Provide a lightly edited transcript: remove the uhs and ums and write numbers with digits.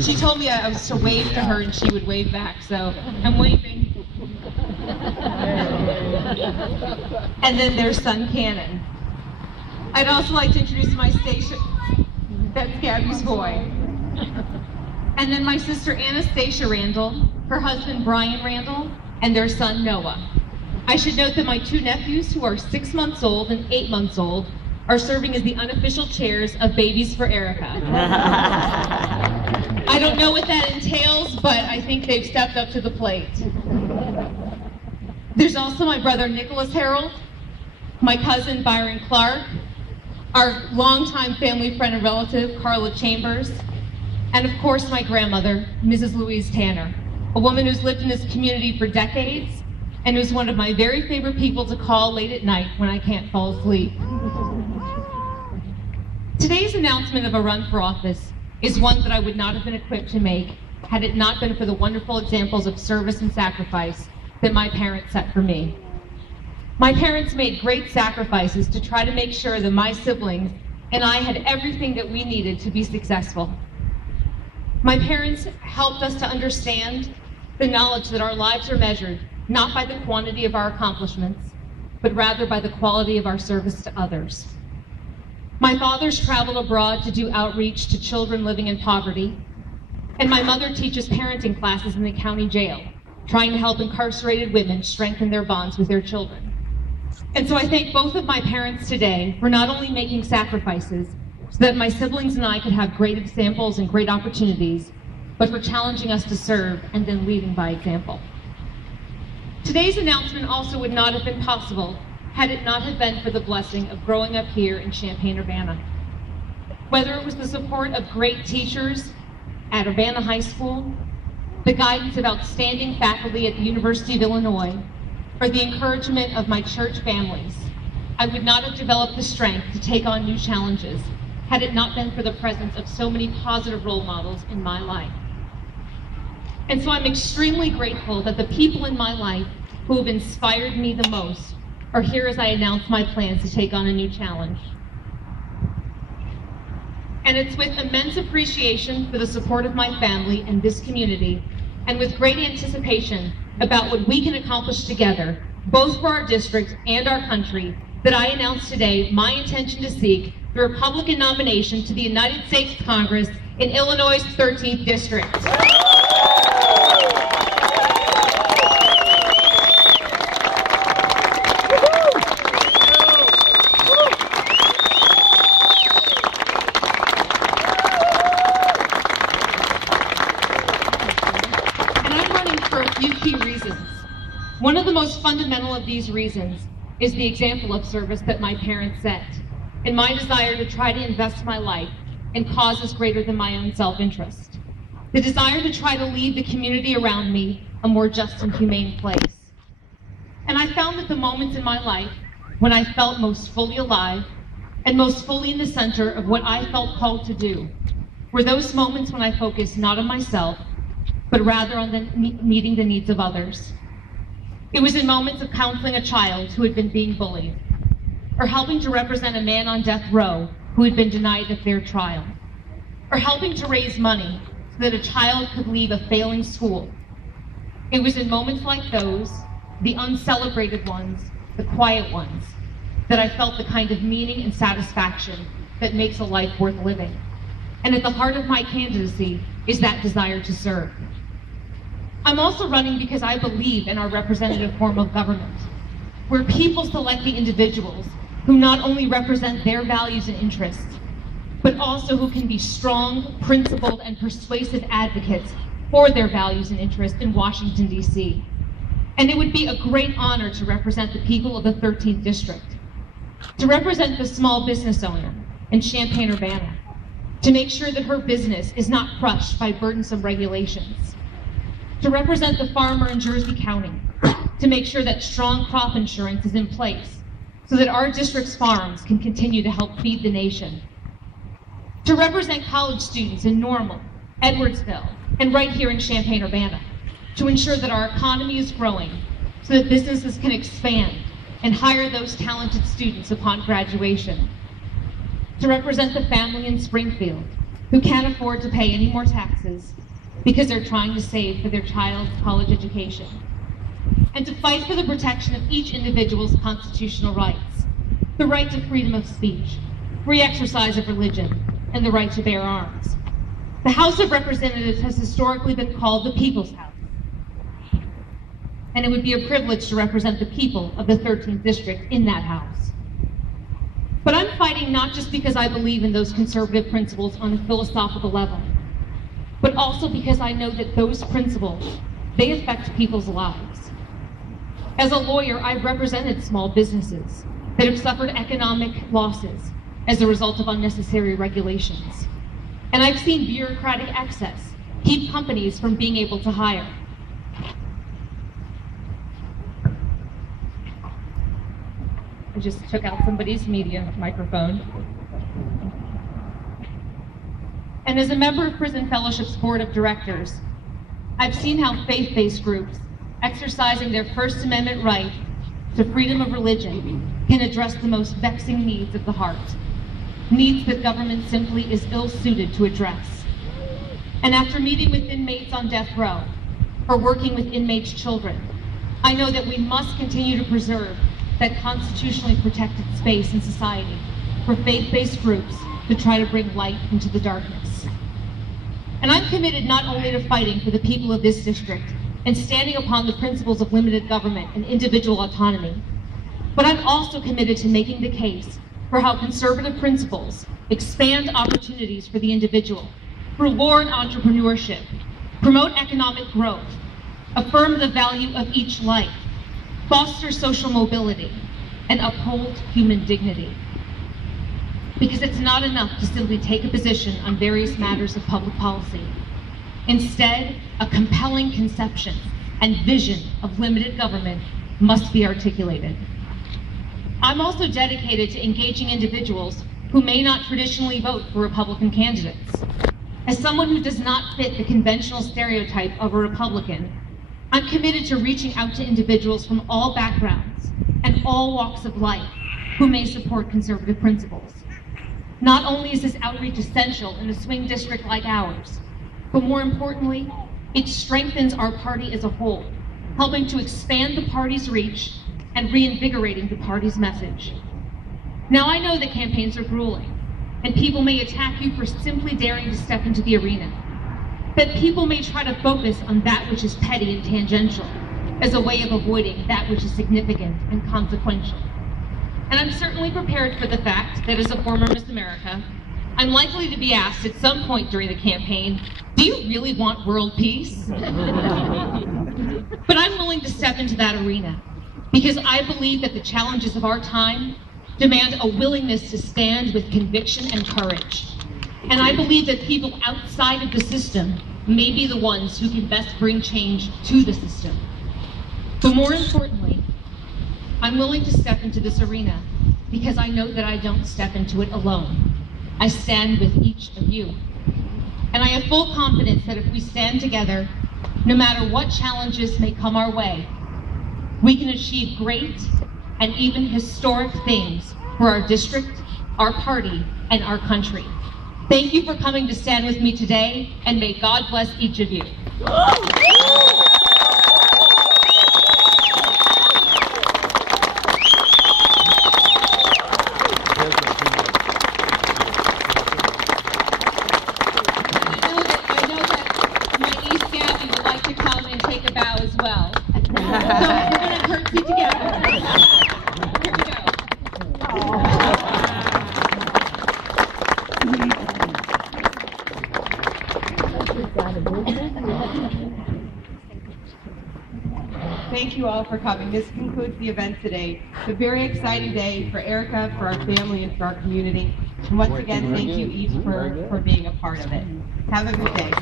She told me I was to wave to her and she would wave back, so I'm waving. And then there's son Cannon. I'd also like to introduce my station. That's Gabby's boy. And then my sister Anastasia Randall, her husband Brian Randall, and their son Noah. I should note that my two nephews, who are 6 months old and 8 months old, are serving as the unofficial chairs of Babies for Erika. I don't know what that entails, but I think they've stepped up to the plate. There's also my brother Nicholas Harold, my cousin Byron Clark, our longtime family friend and relative Carla Chambers, and of course my grandmother, Mrs. Louise Tanner, a woman who's lived in this community for decades and who's one of my very favorite people to call late at night when I can't fall asleep. Today's announcement of a run for office is one that I would not have been equipped to make had it not been for the wonderful examples of service and sacrifice that my parents set for me. My parents made great sacrifices to try to make sure that my siblings and I had everything that we needed to be successful. My parents helped us to understand the knowledge that our lives are measured not by the quantity of our accomplishments, but rather by the quality of our service to others. My father's traveled abroad to do outreach to children living in poverty, and my mother teaches parenting classes in the county jail, trying to help incarcerated women strengthen their bonds with their children. And so I thank both of my parents today for not only making sacrifices so that my siblings and I could have great examples and great opportunities, but for challenging us to serve and then leading by example. Today's announcement also would not have been possible had it not have been for the blessing of growing up here in Champaign-Urbana. Whether it was the support of great teachers at Urbana High School, the guidance of outstanding faculty at the University of Illinois, or the encouragement of my church families, I would not have developed the strength to take on new challenges had it not been for the presence of so many positive role models in my life. And so I'm extremely grateful that the people in my life who have inspired me the most are here as I announce my plans to take on a new challenge. And it's with immense appreciation for the support of my family and this community, and with great anticipation about what we can accomplish together, both for our district and our country, that I announce today my intention to seek the Republican nomination to the United States Congress in Illinois' 13th District. One of the most fundamental of these reasons is the example of service that my parents set, and my desire to try to invest my life in causes greater than my own self-interest. The desire to try to leave the community around me a more just and humane place. And I found that the moments in my life when I felt most fully alive and most fully in the center of what I felt called to do were those moments when I focused not on myself, but rather on meeting the needs of others. It was in moments of counseling a child who had been being bullied, or helping to represent a man on death row who had been denied a fair trial, or helping to raise money so that a child could leave a failing school. It was in moments like those, the uncelebrated ones, the quiet ones, that I felt the kind of meaning and satisfaction that makes a life worth living. And at the heart of my candidacy is that desire to serve. I'm also running because I believe in our representative form of government, where people select the individuals who not only represent their values and interests, but also who can be strong, principled, and persuasive advocates for their values and interests in Washington, D.C. And it would be a great honor to represent the people of the 13th District, to represent the small business owner in Champaign-Urbana, to make sure that her business is not crushed by burdensome regulations, to represent the farmer in Jersey County, to make sure that strong crop insurance is in place so that our district's farms can continue to help feed the nation, to represent college students in Normal, Edwardsville, and right here in Champaign-Urbana, to ensure that our economy is growing so that businesses can expand and hire those talented students upon graduation, to represent the family in Springfield, who can't afford to pay any more taxes because they're trying to save for their child's college education, and to fight for the protection of each individual's constitutional rights, the right to freedom of speech, free exercise of religion, and the right to bear arms. The House of Representatives has historically been called the People's House, and it would be a privilege to represent the people of the 13th District in that House. But I'm fighting not just because I believe in those conservative principles on a philosophical level, but also because I know that those principles, they affect people's lives. As a lawyer, I've represented small businesses that have suffered economic losses as a result of unnecessary regulations. And I've seen bureaucratic excess keep companies from being able to hire. I just took out somebody's media microphone. And as a member of Prison Fellowship's Board of Directors, I've seen how faith-based groups exercising their First Amendment right to freedom of religion can address the most vexing needs of the heart, needs that government simply is ill-suited to address. And after meeting with inmates on death row, or working with inmates' children, I know that we must continue to preserve that constitutionally protected space in society for faith-based groups to try to bring light into the darkness. And I'm committed not only to fighting for the people of this district and standing upon the principles of limited government and individual autonomy, but I'm also committed to making the case for how conservative principles expand opportunities for the individual, reward entrepreneurship, promote economic growth, affirm the value of each life, foster social mobility, and uphold human dignity. Because it's not enough to simply take a position on various matters of public policy. Instead, a compelling conception and vision of limited government must be articulated. I'm also dedicated to engaging individuals who may not traditionally vote for Republican candidates. As someone who does not fit the conventional stereotype of a Republican, I'm committed to reaching out to individuals from all backgrounds and all walks of life who may support conservative principles. Not only is this outreach essential in a swing district like ours, but more importantly, it strengthens our party as a whole, helping to expand the party's reach and reinvigorating the party's message. Now, I know that campaigns are grueling, and people may attack you for simply daring to step into the arena, that people may try to focus on that which is petty and tangential as a way of avoiding that which is significant and consequential. And I'm certainly prepared for the fact that as a former Miss America, I'm likely to be asked at some point during the campaign, do you really want world peace? But I'm willing to step into that arena because I believe that the challenges of our time demand a willingness to stand with conviction and courage. And I believe that people outside of the system may be the ones who can best bring change to the system. But more importantly, I'm willing to step into this arena because I know that I don't step into it alone. I stand with each of you. And I have full confidence that if we stand together, no matter what challenges may come our way, we can achieve great and even historic things for our district, our party, and our country. Thank you for coming to stand with me today, and may God bless each of you. I know that my niece Gabby would like to come and take a bow as well. So we're going to curtsy together. Here we go. Thank you all for coming. This concludes the event today. It's a very exciting day for Erika, for our family, and for our community. And once again, thank you each for being a part of it. Have a good day.